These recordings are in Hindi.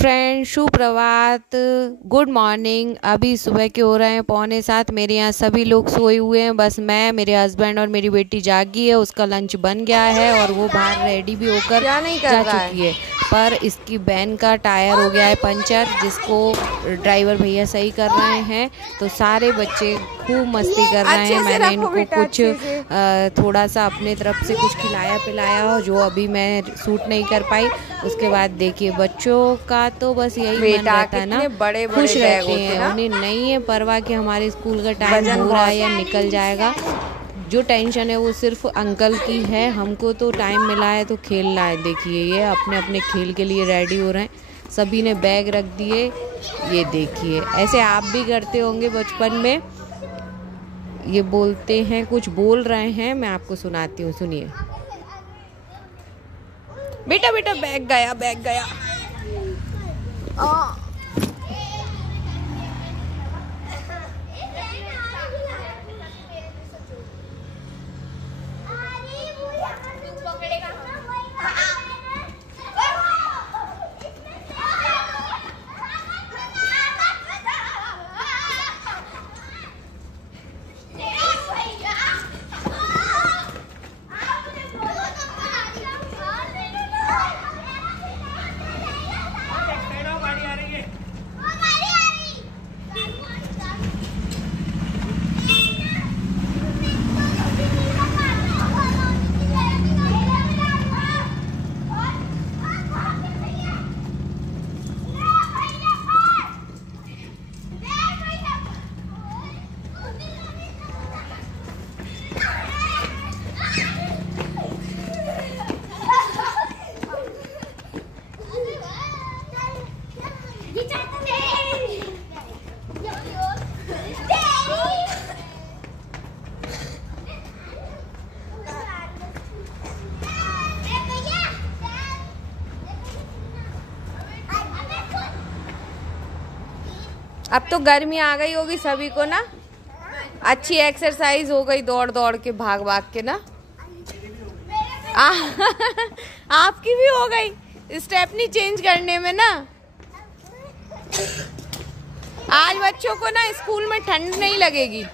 फ्रेंड सुप्रभात, गुड मॉर्निंग। अभी सुबह के हो रहे हैं 6:45। मेरे यहाँ सभी लोग सोए हुए हैं, बस मैं, मेरे हस्बैंड और मेरी बेटी जागी है। उसका लंच बन गया है और वो बाहर रेडी भी होकर जा चुकी है। पर इसकी वैन का टायर हो गया है पंचर, जिसको ड्राइवर भैया सही कर रहे हैं। तो सारे बच्चे खूब मस्ती कर रहे हैं। मैंने इनको कुछ थोड़ा सा अपने तरफ से कुछ खिलाया पिलाया, जो अभी मैं शूट नहीं कर पाई। उसके बाद देखिए बच्चों का तो बस यही मन रहता है ना, खुश रहते हैं। उन्हें नहीं है परवाह कि हमारे स्कूल का टाइम हो रहा है या निकल जाएगा। जो टेंशन है वो सिर्फ अंकल की है। हमको तो टाइम मिला है तो खेलना है। देखिए ये अपने अपने खेल के लिए रेडी हो रहे हैं। सभी ने बैग रख दिए। ये देखिए, ऐसे आप भी करते होंगे बचपन में। ये बोलते हैं, कुछ बोल रहे हैं, मैं आपको सुनाती हूँ, सुनिए। बेटा बेटा बैग गया, बैग गया। अब तो गर्मी आ गई होगी सभी को ना, अच्छी एक्सरसाइज हो गई, दौड़ दौड़ के भाग भाग के ना। आपकी भी हो गई स्टेपनी चेंज करने में ना। आज बच्चों को ना स्कूल में ठंड नहीं लगेगी,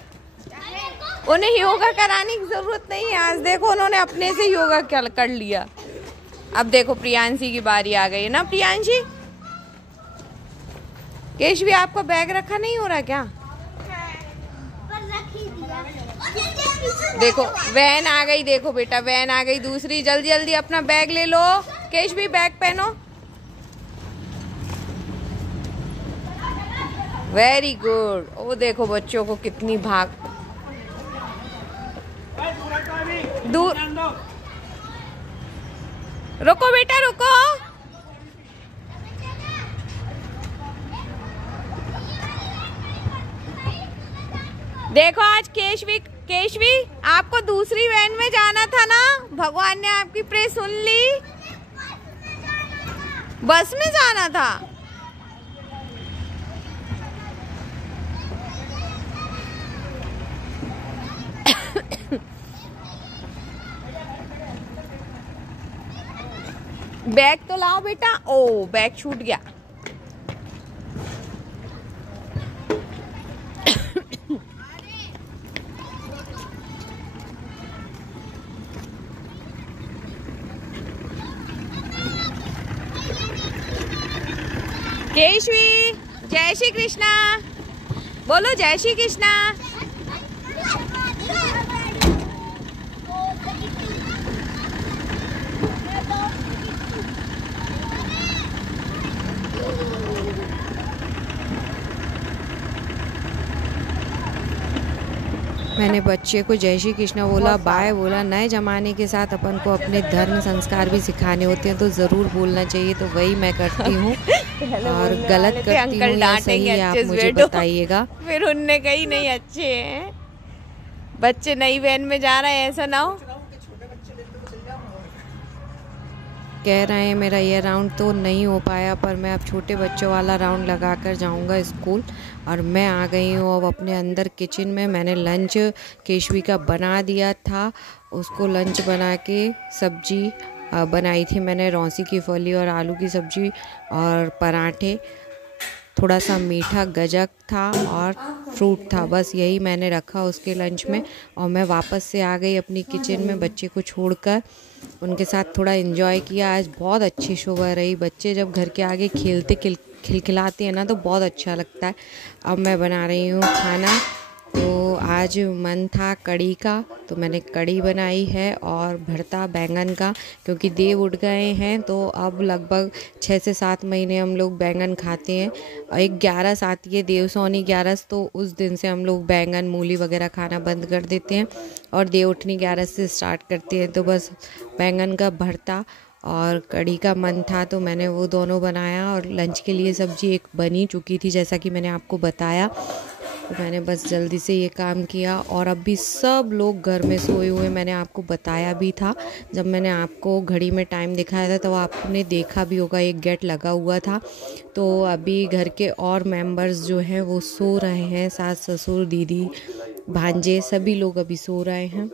उन्हें योगा कराने की जरूरत नहीं है। आज देखो उन्होंने अपने से योगा कर लिया। अब देखो प्रियांशी की बारी आ गई है ना। प्रियांशी, केशवी आपका बैग रखा नहीं हो रहा क्या? देखो वैन आ गई, देखो बेटा वैन आ गई दूसरी। जल्दी जल्दी अपना बैग ले लो। केशवी बैग पहनो। Very good. वो देखो बच्चों को कितनी भाग दूर। रुको बेटा रुको। देखो आज केशवी आपको दूसरी वैन में जाना था ना। भगवान ने आपकी प्रे सुन ली। बस में जाना था। बैग तो लाओ बेटा। ओ बैग छूट गया। केशवी जय श्री कृष्णा बोलो। जय श्री कृष्णा। मैंने बच्चे को जय श्री कृष्णा बोला, बाय बोला। नए जमाने के साथ अपन को अपने धर्म संस्कार भी सिखाने होते हैं, तो ज़रूर बोलना चाहिए। तो वही मैं करती हूँ। और गलत करती हूँ या सही है आप मुझे बताइएगा। फिर उनने कही नहीं अच्छे हैं बच्चे, नई वैन में जा रहे हैं, ऐसा ना हो। कह रहे हैं मेरा ये राउंड तो नहीं हो पाया, पर मैं अब छोटे बच्चों वाला राउंड लगा कर जाऊँगा स्कूल। और मैं आ गई हूँ अब अपने अंदर किचन में। मैंने लंच केशवी का बना दिया था, उसको लंच बना के सब्जी बनाई थी मैंने रौसी की फली और आलू की सब्ज़ी और पराठे, थोड़ा सा मीठा गजक था और फ्रूट था। बस यही मैंने रखा उसके लंच में और मैं वापस से आ गई अपनी किचन में बच्चे को छोड़कर। उनके साथ थोड़ा एंजॉय किया। आज बहुत अच्छी सुबह रही। बच्चे जब घर के आगे खेलते खिलखिलाते हैं ना तो बहुत अच्छा लगता है। अब मैं बना रही हूँ खाना। तो आज मन था कड़ी का, तो मैंने कड़ी बनाई है और भरता बैंगन का, क्योंकि देव उठ गए हैं तो अब लगभग 6 से 7 महीने हम लोग बैंगन खाते हैं। एक 11 आती है देवसौनी 11, तो उस दिन से हम लोग बैंगन मूली वगैरह खाना बंद कर देते हैं और देव उठनी 11 से स्टार्ट करते हैं। तो बस बैंगन का भरता और कड़ी का मन था तो मैंने वो दोनों बनाया और लंच के लिए सब्ज़ी एक बनी चुकी थी जैसा कि मैंने आपको बताया। तो मैंने बस जल्दी से ये काम किया और अभी सब लोग घर में सोए हुए। मैंने आपको बताया भी था, जब मैंने आपको घड़ी में टाइम दिखाया था तो आपने देखा भी होगा एक गेट लगा हुआ था। तो अभी घर के और मेंबर्स जो हैं वो सो रहे हैं, सास ससुर दीदी भांजे सभी लोग अभी सो रहे हैं।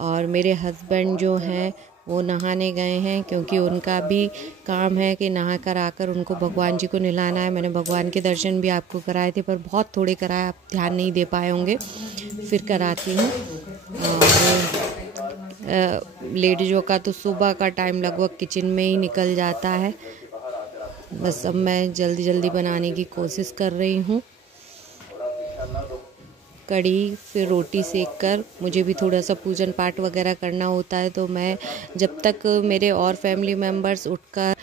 और मेरे हस्बैंड जो हैं वो नहाने गए हैं, क्योंकि उनका भी काम है कि नहा कर आकर उनको भगवान जी को नहलाना है। मैंने भगवान के दर्शन भी आपको कराए थे, पर बहुत थोड़े कराए, आप ध्यान नहीं दे पाए होंगे, फिर कराती हूँ। और लेडीज़ों का तो सुबह का टाइम लगभग किचन में ही निकल जाता है। बस अब मैं जल्दी जल्दी बनाने की कोशिश कर रही हूँ। कड़ी फिर रोटी सेक कर मुझे भी थोड़ा सा पूजन पाठ वगैरह करना होता है। तो मैं जब तक मेरे और फैमिली मेम्बर्स उठकर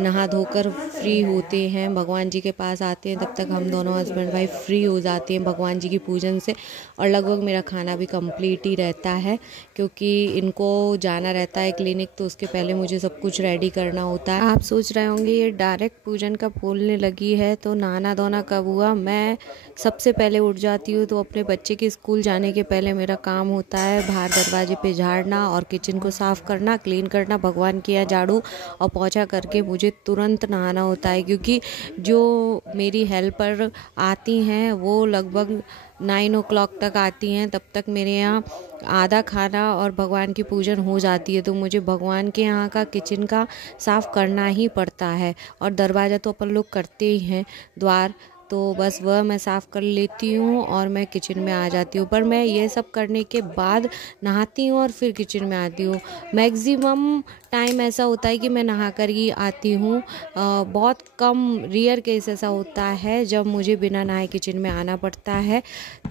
नहा धोकर फ्री होते हैं, भगवान जी के पास आते हैं, तब तक हम दोनों हस्बैंड वाइफ फ्री हो जाते हैं भगवान जी की पूजन से। और लगभग मेरा खाना भी कंप्लीट ही रहता है, क्योंकि इनको जाना रहता है क्लिनिक, तो उसके पहले मुझे सब कुछ रेडी करना होता है। आप सोच रहे होंगे ये डायरेक्ट पूजन का बोलने लगी है तो नहाना धोना कब हुआ। मैं सबसे पहले उठ जाती हूँ, तो अपने बच्चे के स्कूल जाने के पहले मेरा काम होता है बाहर दरवाजे पे झाड़ना और किचन को साफ़ करना, क्लीन करना, भगवान के यहाँ झाड़ू और पोछा करके मुझे तुरंत नहाना होता है। क्योंकि जो मेरी हेल्पर आती हैं वो लगभग 9 o'clock तक आती हैं, तब तक मेरे यहाँ आधा खाना और भगवान की पूजन हो जाती है। तो मुझे भगवान के यहाँ का किचन का साफ़ करना ही पड़ता है। और दरवाज़ा तो अपन लोग करते ही हैं, द्वार, तो बस वह मैं साफ़ कर लेती हूँ और मैं किचन में आ जाती हूँ। पर मैं ये सब करने के बाद नहाती हूँ और फिर किचन में आती हूँ। मैक्सिमम टाइम ऐसा होता है कि मैं नहा कर ही आती हूँ। बहुत कम रेयर केस ऐसा होता है जब मुझे बिना नहाए किचन में आना पड़ता है।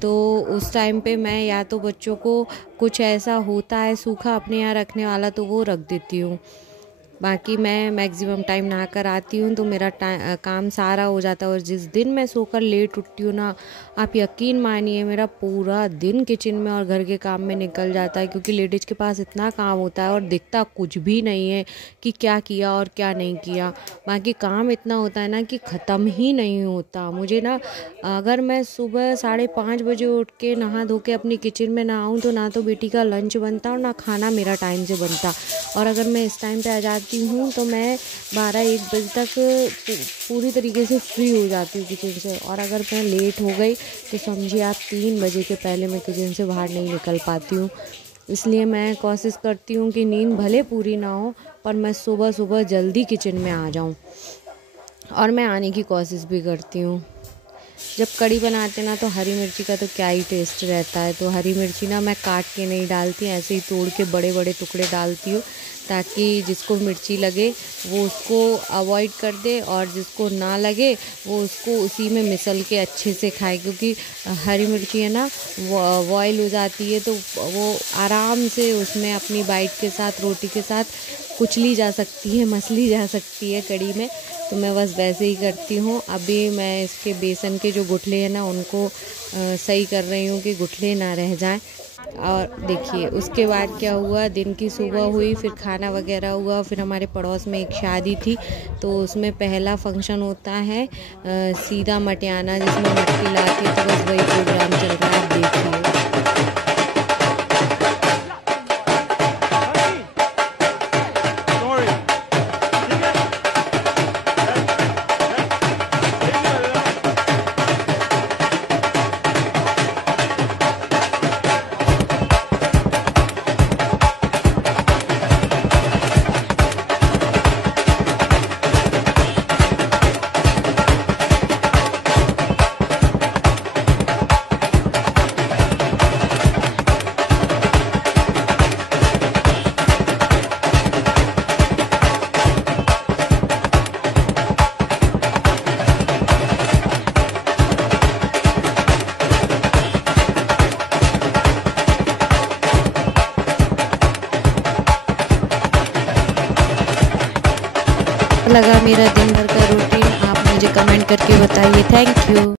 तो उस टाइम पे मैं या तो बच्चों को कुछ ऐसा होता है सूखा अपने यहाँ रखने वाला तो वो रख देती हूँ। बाकी मैं मैक्सिमम टाइम नहा कर आती हूँ तो मेरा काम सारा हो जाता है। और जिस दिन मैं सोकर लेट उठती हूँ ना, आप यकीन मानिए मेरा पूरा दिन किचन में और घर के काम में निकल जाता है। क्योंकि लेडीज़ के पास इतना काम होता है और दिखता कुछ भी नहीं है कि क्या किया और क्या नहीं किया। बाकी काम इतना होता है ना कि ख़त्म ही नहीं होता। मुझे ना, अगर मैं सुबह 5:30 बजे उठ के नहा धो के अपनी किचन में ना आऊँ तो ना तो बेटी का लंच बनता और ना खाना मेरा टाइम से बनता। और अगर मैं इस टाइम पे आ जाती हूँ तो मैं 12-1 बजे तक पूरी तरीके से फ्री हो जाती हूँ किचन से। और अगर मैं लेट हो गई तो समझिए आप 3 बजे के पहले मैं किचन से बाहर नहीं निकल पाती हूँ। इसलिए मैं कोशिश करती हूँ कि नींद भले पूरी ना हो पर मैं सुबह सुबह जल्दी किचन में आ जाऊँ, और मैं आने की कोशिश भी करती हूँ। जब कड़ी बनाते ना तो हरी मिर्ची का तो क्या ही टेस्ट रहता है। तो हरी मिर्ची ना मैं काट के नहीं डालती, ऐसे ही तोड़ के बड़े बड़े टुकड़े डालती हूँ, ताकि जिसको मिर्ची लगे वो उसको अवॉइड कर दे और जिसको ना लगे वो उसको उसी में मिसल के अच्छे से खाए। क्योंकि हरी मिर्ची है ना वो बॉयल हो जाती है तो वो आराम से उसमें अपनी बाइट के साथ रोटी के साथ कुचली जा सकती है, मसली जा सकती है कड़ी में। तो मैं बस वैसे ही करती हूँ। अभी मैं इसके बेसन के जो गुठले हैं ना उनको सही कर रही हूँ कि गुठले ना रह जाएं। और देखिए उसके बाद क्या हुआ, दिन की सुबह हुई, फिर खाना वगैरह हुआ, फिर हमारे पड़ोस में एक शादी थी तो उसमें पहला फंक्शन होता है सीधा मटियाना, जिसमें मटकी लाती है। तो बस वही प्रोग्राम चल रहा है, आप देखिए। लगा मेरा दिन भर का रूटीन आप मुझे कमेंट करके बताइए। Thank you.